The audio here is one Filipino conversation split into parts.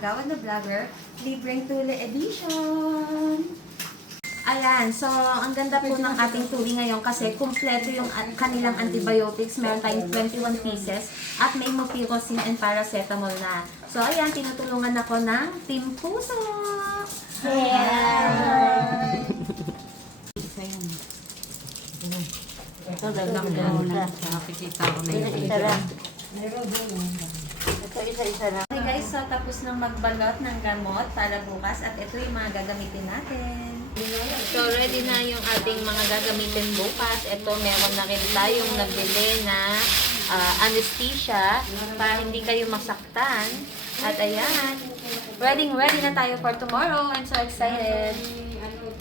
Agawad na Vlogger, libreng tule edition. Ayan, so ang ganda po ng ating tuli ngayon kasi kumpleto yung kanilang antibiotics. Meron tayong 21 pieces at may mupirocin and paracetamol na. So ayan, tinutulungan ako ng Team Puso. Yeah. Ito, dagang mo na. Nakikita ko na yung Isa lang. Ito, isa-isa lang. Okay guys, so tapos nang magbalot ng gamot para bukas at ito yung mga gagamitin natin. So ready na yung ating mga gagamitin bukas. Ito meron na rin tayong nabili na anesthesia para hindi kayo masaktan. At ayan, ready na tayo for tomorrow. I'm so excited.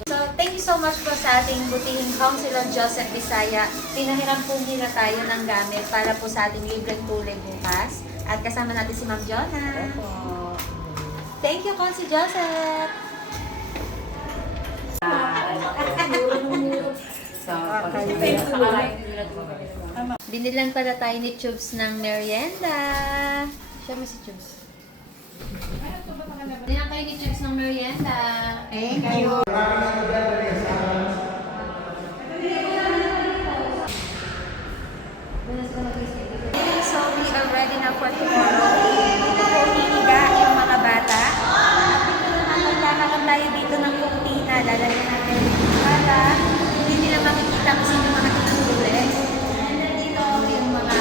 So, thank you so much po sa ating butihing Councilor Joseph Bisaya. Pinahiram po nila tayo ng gamit para po sa ating libreng tuli bukas. At kasama natin si Ma'am Jonah. Thank you, Council Joseph! Binilan pala tayo ni Chubs ng merienda. Siya mo si Chubs. Binilan tayo ni Chubs ng merienda. Thank you. So, we are ready na for tomorrow. Dito po hihiga yung mga bata. At magkakaroon tayo dito ng kurtina. Lalagyan natin para hindi nila makikita kung sino mga tutuli. And then dito yung mga